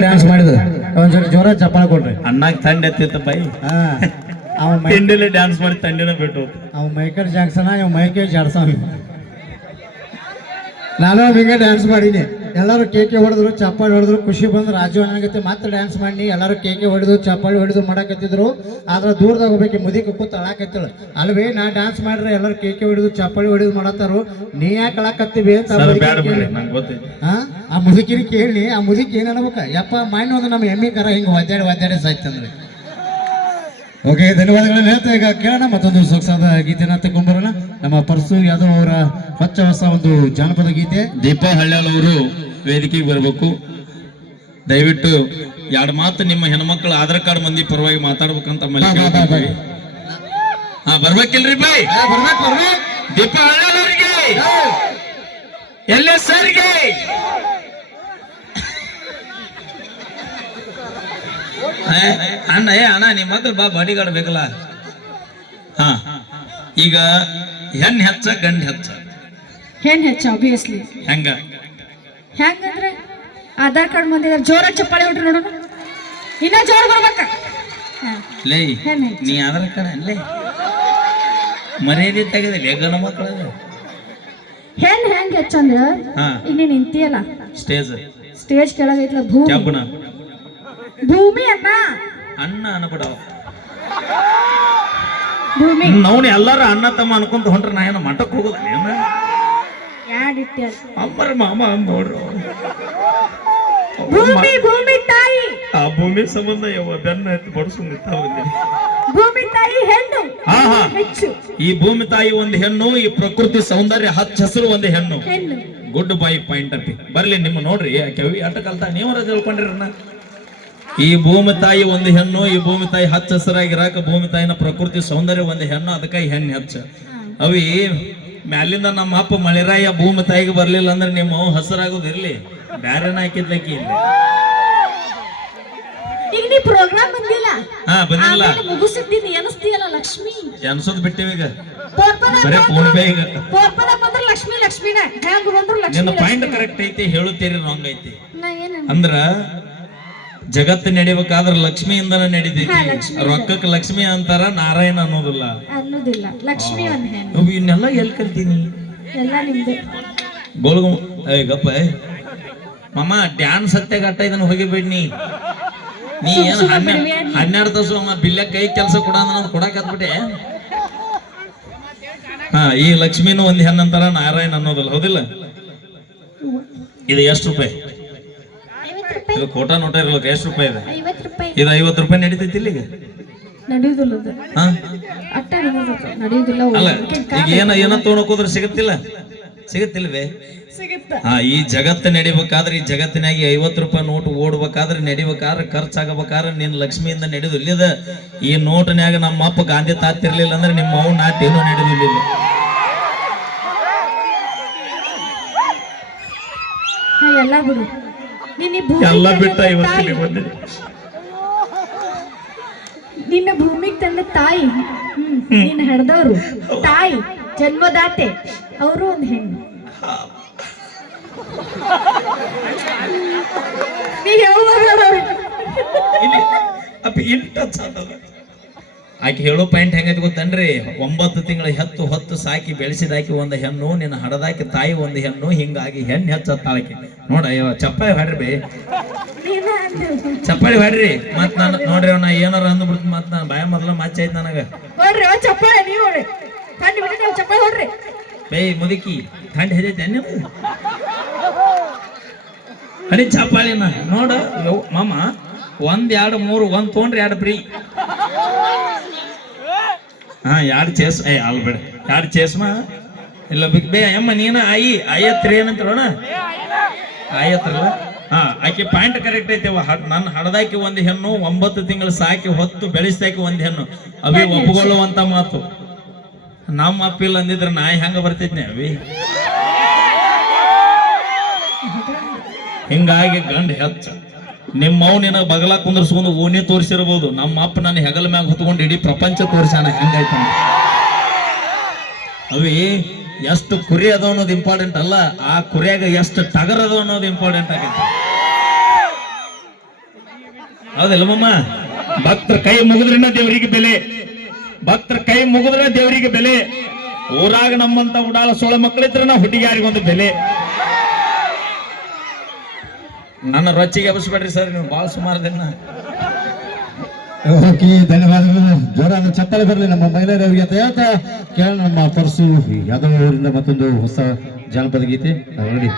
Dance ಮಾಡಿದ್ರು ಒಂದ್ಸರಿ ಜೋರ ಚಪ್ಪಾಳೆ ಕೊಡ್ರಿ. ಅಣ್ಣಾಗ ತಂಡ ಎತ್ತಿತ್ತ ಬೈ ತಿಂಡಿಲಿ ಡ್ಯಾನ್ಸ್ ಮಾಡಿ ತಂಡಿನ ಬಿಟ್ಟು ಅವ್ ಮೈಕಲ್ ಜಾಕ್ಸನ್ ಇವ್ ಮೈಕಲ್ ಜಾಡ್ಸನ್. ನಾನು ಹಿಂಗೆ ಡ್ಯಾನ್ಸ್ ಮಾಡೀನಿ. ಎಲ್ಲರೂ ಕೇಕೆ ಹೊಡೆದ್ರು, ಚಪ್ಪಾಳಿ ಹೊಡೆದ್ರು, ಖುಷಿ ಬಂದು ರಾಜು ನನಗತ್ತೆ ಮತ್ತೆ ಡ್ಯಾನ್ಸ್ ಮಾಡಿ ಎಲ್ಲರೂ ಕೇಕೆ ಹೊಡೆದು ಚಪ್ಪಾಳಿ ಹೊಡೆದು ಮಾಡಕತ್ತಿದ್ರು. ಆದ್ರೆ ದೂರದಾಗ ಹೋಗ್ಬೇಕು ಮುದಿಕ ಕೂತ್ ಅಳಾಕತ್ತಿಳು. ಅಲ್ವೇ ನಾ ಡ್ಯಾನ್ಸ್ ಮಾಡ್ರೆ ಎಲ್ಲರೂ ಕೇಕೆ ಹೊಡೆದು ಚಪ್ಪಾಳಿ ಹೊಡೆದು ಮಾಡತ್ತಾರು, ನೀ ಯಾಕೆ ಅಳಾಕತ್ತೀವಿ ಅಂತ ಆ ಮುದುಕಿನ ಕೇಳಿ. ಆ ಮುದುಕಿ ಏನ್ ಅನ್ಬೇಕ, ಯಪ್ಪ ಮಾನ್ಯ ಒಂದು ನಮ್ಮ ಎಮ್ಮಿ ಕರ ಹಿಂಗೆ ಒದ್ದಾಡಿ ಸಾಯ್ತಂದ್ರೆ. ಓಕೆ, ಧನ್ಯವಾದಗಳನ್ನ ಹೇಳ್ತಾ ಈಗ ಕೇಳೋಣ ಮತ್ತೊಂದು ಸೊಗಸಾದ ಗೀತೆನ ತಗೊಂಡ್ಬರೋಣ. ನಮ್ಮ ಪರಸು ಯಾದವ್ ಅವರ ಹೊಚ್ಚ ಹೊಸ ಒಂದು ಜಾನಪದ ಗೀತೆ. ದೀಪಾ ಹಳ್ಯಾಳ್ ಅವರು ವೇದಿಕೆಗೆ ಬರಬೇಕು. ದಯವಿಟ್ಟು ಎರಡು ಮಾತು ನಿಮ್ಮ ಹೆಣ್ಮಕ್ಳು ಆಧಾರ್ ಕಾರ್ಡ್ ಮಂದಿ ಪರವಾಗಿ ಮಾತಾಡ್ಬೇಕಂತ ಬರ್ಬೇಕಿಲ್ರಿ ಬೈ? ದೀಪಾ ಹಳ್ಯಾಳ್ ಅವರಿಗೆ LS ಸರ್ಗೆ ಅಣ್ಣ ಅಣ್ಣ ನಿಮ್ಮ ಮಕ್ಕಳು ಬಾ ಬಾಡಿ ಗಾರ್ಡ್ ಬೇಕಲ್ಲ. ಹಾ, ಈಗ ಹೆಣ್ ಹೆಚ್ಚ ಗಂಡ್ ಹೆಚ್ಚ? ಹೆಣ್ ಹೆಚ್ಚ ಆಬ್ವಿಯಸ್ಲಿ. ಹೆಂಗಂದ್ರೆ ಆಧಾರ್ ಕಾರ್ಡ್ ಮಂದಿ ಜೋರ ಚಪ್ಪಾಳೆ ಹೊಟ್ರಿ ನೋಡೋಣ, ಇನ್ನ ಜೋರ ಬರ್ಬೇಕ. ಲೇ ನೀ ಆಧಾರ್ ಕಾರ್ಡ್ ಅಲ್ಲೇ ಮರ್ಯಾದೆ ತೆಗೆದಿಲ್ಲ ಗಣ ಮಕ್ಕಳ. ಹೆಣ್ ಹೆಂಗ್ ಹೆಚ್ಚಂದ್ರ ಈಗ ನೀನ್ ನಿಂತಿಯಲ್ಲ ಸ್ಟೇಜ್ ಕೆಳಗೈತ್ಲ ಭೂಮಿ ಅಣ್ಣ ಅಣ್ಣ ಅನ್ಬಿಡವ. ಭೂಮಿ ನಾವು ಎಲ್ಲಾರು ಅಣ್ಣ ತಮ್ಮ ಅನ್ಕೊಂತ ಹೊಂಟ್ರ ನಾ ಏನೋ ಮಠಕ್ಕೆ ಹೋಗುದ ಅಮ್ಮರ ಮಾಮ ನೋಡ್ರು. ಭೂಮಿ ತಾಯಿ, ಆ ಭೂಮಿ ಸಂಬಂಧ ಬೆನ್ನ ಎತ್ತಿ ಬಡಿಸ್ಕೊಂಡು ಭೂಮಿ ತಾಯಿ ಹೆಣ್ಣು. ಈ ಭೂಮಿ ತಾಯಿ ಒಂದು ಹೆಣ್ಣು, ಈ ಪ್ರಕೃತಿ ಸೌಂದರ್ಯ ಹಚ್ಚ ಹಸಿರು ಒಂದು ಹೆಣ್ಣು. ಗುಡ್ ಬೈ ಪಾಯಿಂಟ್ ಅಪ್ಪಿ ಬರ್ಲಿ ನಿಮ್ಮ ನೋಡ್ರಿ ಕೆವಿ ಅಟ ಕಲ್ತ ನೀವರ ತಿಳ್ಕೊಂಡಿರಣ್ಣ. ಈ ಭೂಮಿ ತಾಯಿ ಒಂದು ಹೆಣ್ಣು, ಈ ಭೂಮಿ ತಾಯಿ ಹಚ್ಚ ಹಸಿರಾಗಿರಾಕ ಭೂಮಿ ತಾಯಿನ ಪ್ರಕೃತಿ ಸೌಂದರ್ಯ ಒಂದು ಹೆಣ್ಣು, ಅದಕ್ಕೆ ಹೆಣ್ಣು ಹೆಚ್ಚ. ಅವಿ ಮ್ಯಾಲಿಂದ ನಮ್ಮ ಅಪ್ಪ ಮಳೆರಾಯ ಭೂಮಿ ತಾಯಿಗೆ ಬರ್ಲಿಲ್ಲ ಅಂದ್ರೆ ನಿಮ್ಮ ಹಸಿರಾಗೋದಿರ್ಲಿ, ಬ್ಯಾರೇನ ಹಾಕಿದ್ಲಕ್ಕಿ ಇಲ್ಲಿ. ಈಗ ನೀ ಪ್ರೋಗ್ರಾಮ್ ಬಂದಿಲ್ಲ? ಬಂದಿಲ್ಲ, ಮುಗಿಸಿದ್ದೀನಿ ಎನಿಸ್ತೀಯಲ್ಲ ಲಕ್ಷ್ಮಿ. ಎನ್ಸೋದ್ ಬಿಟ್ಟಿವೀಗ ಬರೇ ಫೋನ್ ಪೇ. ಈಗ ಲಕ್ಷ್ಮಿ ಲಕ್ಷ್ಮಿನ ಹೆಂಗ್ ಬಂದ್ರು ಲಕ್ಷ್ಮಿ. ನಿನ್ನ ಪಾಯಿಂಟ್ ಕರೆಕ್ಟ್ ಐತಿ, ಹೇಳುತ್ತೀರಿ ರಾಂಗ್ ಐತಿ. ಅಂದ್ರ ಜಗತ್ತು ನಡಿಬೇಕಾದ್ರ ಲಕ್ಷ್ಮಿಯಿಂದನ ನಡಿದೈತಿ. ರೊಕ್ಕಕ್ಕೆ ಲಕ್ಷ್ಮಿ ಅಂತಾರ, ನಾರಾಯಣ ಅನ್ನೋದಿಲ್ಲ. ಲಕ್ಷ್ಮಿ ಇನ್ನೆಲ್ಲ ಎಲ್ಲಿ ಕಲ್ತೀನಿ ಎಲ್ಲ ನಿಮ್ದೆ. ಗೋಳ್ಗು ಗಪ್ಪ ಮಾಮ ಡ್ಯಾನ್ಸ್ ಸತ್ಯಾಗಟ್ಟ ಇದನ್ನ ಹೋಗಿಬೇಡಿ ನೀ ಏನ್ 12 ತಾಸು ಬಿಲ್ಲ ಕೈ ಕೆಲಸ ಕೊಡ ಕೊಡಾಕ್ ಹತ್ಬಿಟ್ಟೆ. ಈ ಲಕ್ಷ್ಮಿನೂ ಒಂದ್ ಹೆಣ್ಣಂತಾರ, ನಾರಾಯಣ ಅನ್ನೋದಿಲ್ಲ, ಹೌದಿಲ್ಲ? ಇದು ಎಷ್ಟು ರೂಪಾಯಿ? ಇದು ಕೋಟಾ ನೋಟ ಇರಲ್ಲ, ಎಷ್ಟು ರೂಪಾಯಿ ಇದೆ? ಇದು 50 ರೂಪಾಯಿ ನಡೀತೈತಿ ಇಲ್ಲಿಗ? ಅಲ್ಲ ಈಗ ಏನ ತಗೊಳಕೋದ್ರ ಸಿಗತ್ತಿಲ್ವೇ? ಈ ಜಗತ್ತು ನಡಿಬೇಕಾದ್ರೆ, ಈ ಜಗತ್ತಿನಾಗಿ 50 ರೂಪಾಯಿ ನೋಟ್ ಓಡ್ಬೇಕಾದ್ರೆ, ನಡಿಬೇಕಾದ್ರೆ, ಖರ್ಚಾಗಬೇಕಾದ್ರೆ ನಿನ್ ಲಕ್ಷ್ಮಿಯಿಂದ ನಡೆದು ಇಲ್ಲದ. ಈ ನೋಟ್ನ್ಯಾಗ ನಮ್ಮ ಅಪ್ಪ ಗಾಂಧಿ ತಾತಿರ್ಲಿಲ್ಲ ಅಂದ್ರೆ ನಿಮ್ಮ ಅವ್ ನಾಟ್ ಏನೋ ನಡೆದಿಲ್ಲ. ಎಲ್ಲ ಬಿಟ್ಟ ನಿನ್ನ ಭೂಮಿಗೆ ತಂದ ತಾಯಿ, ನಿನ್ನ ಹಡ್ದವ್ರು ತಾಯಿ ಜನ್ಮದಾತೆ, ಅವರು ಒಂದು ಹೆಣ್ಣು. ಆಕೆ ಹೇಳೋ ಪಾಯಿಂಟ್ ಹೆಂಗೈತಿ ಗೊತ್ತನ್ರಿ? 9 ತಿಂಗಳ ಹೊತ್ತು ಸಾಕಿ ಬೆಳೆಸಿದಾಕಿ ಒಂದು ಹೆಣ್ಣು, ನಿನ್ನ ಹಡದಾಕಿ ತಾಯಿ ಒಂದು ಹೆಣ್ಣು, ಹಿಂಗಾಗಿ ಹೆಣ್ಣು ಹೆಚ್ಚತ್ತಾಳಕಿ. ನೋಡ ಚಪ್ಪಾಳಿ ಹಾಡ್ರಿ ಬೈ, ಚಪ್ಪಾಳಿ ಹಾಡ್ರಿ. ಮತ್ ನಾನು ನೋಡ್ರಿ ನಾ ಏನಾರ ಅಂದ್ಬಿಡ್ತ ಮತ್ ನಾನು ಬಾಯ ಮೊದಲ ಮಾಚ ಐತಿ ನನಗ. ಬೈ ಮುದುಕಿ ಥಂಡ್ ಹೆದೈತೆ ನೀವು ಹಡಿ ಚಪ್ಪಾಳಿನ ನೋಡ ಮಾಮ. 1 2 3 1 ತೊಗೊಂಡ್ರಿ 2 ಫ್ರೀ. 2 ಚೇಸ್ ಅಲ್ ಬೇಡ, 2 ಚೇಸ್ಮಾ ಇಲ್ಲ ಬಿಗ್ ಬೇ ಅಮ್ಮ ನೀನ ಆಯತ್ರಿ ಏನಂತಾರೋಣ ಆಯತ್ರಲ್ಲ. ಆಕೆ ಪಾಯಿಂಟ್ ಕರೆಕ್ಟ್ ಐತೆವ. ನನ್ನ ಹಡದಾಕಿ ಒಂದು ಹೆಣ್ಣು, 9 ತಿಂಗಳು ಸಾಕಿ ಹೊತ್ತು ಬೆಳೆಸ್ದಾಕಿ ಒಂದು ಹೆಣ್ಣು. ಅವಿ ಒಪ್ಪಿಕೊಳ್ಳುವಂತ ಮಾತು. ನಮ್ಮ ಅಪ್ಪಿಲ್ಲ ಅಂದಿದ್ರೆ ನಾಯಿ ಹೆಂಗ ಬರ್ತಿದ್ನೆ ಅವಿ. ಹಿಂಗಾಗಿ ಗಂಡ ಹೆಚ್ಚ. ನಿಮ್ಮವ್ ನಿನ್ನ ಬಗಲ ಕುಂದ್ರಸ್ಕೊಂಡು ಓಣಿ ತೋರಿಸಿರ್ಬೋದು, ನಮ್ಮ ಅಪ್ಪ ನನ್ನ ಹೆಗಲ ಮ್ಯಾಗ ಹೊತ್ಕೊಂಡು ಇಡೀ ಪ್ರಪಂಚ ತೋರಿಸಾನ ಹೆಂಗಾಯ್ತ. ಅವಿ ಎಷ್ಟು ಕುರಿ ಅದ ಅನ್ನೋದು ಇಂಪಾರ್ಟೆಂಟ್ ಅಲ್ಲ, ಆ ಕುರಿಯಾಗ ಎಷ್ಟು ಟಗರ್ ಅದ ಅನ್ನೋದು ಇಂಪಾರ್ಟೆಂಟ್ ಆಗೈತೆ. ಹೌದಲ್ಲ ಮಮ್ಮ ಭಕ್ತರ ಕೈ ಮುಗಿದ್ರನ್ನ ದೇವರಿಗೆ ಬೆಲೆ ಭಕ್ತರ ಕೈ ಮುಗಿದ್ರೆ ದೇವರಿಗೆ ಬೆಲೆ ಊರಾಗ ನಮ್ಮಂತ ಉಡಾಲ ಸೋಳ ಮಕ್ಕಳಿದ್ರೆ ನಾ ಹುಡುಗಿಯಾರಿಗೊಂದು ಬೆಲೆ ನನ್ನ ರೊಚ್ಚಿಗೆ ಎಬ್ಬಿಸ್ಬೇಡ್ರಿ ಸರ್ ನೀವು ಬಹಳ ಸುಮಾರು ದಿನ ಓಕೆ ಧನ್ಯವಾದಗಳು ಜೋರಾದ ಚಪ್ಪಾಳೆ ಬರಲಿ ನಮ್ಮ ಮಹಿಳೆಯರಿಗೆ ಅಂತ ಹೇಳ್ತಾ ಕೇಳ ನಮ್ಮ ಪರ್ಸು ಯಾದವ ಊರಿಂದ ಮತ್ತೊಂದು ಹೊಸ ಜಾನಪದ ಗೀತೆ ರೆಡಿ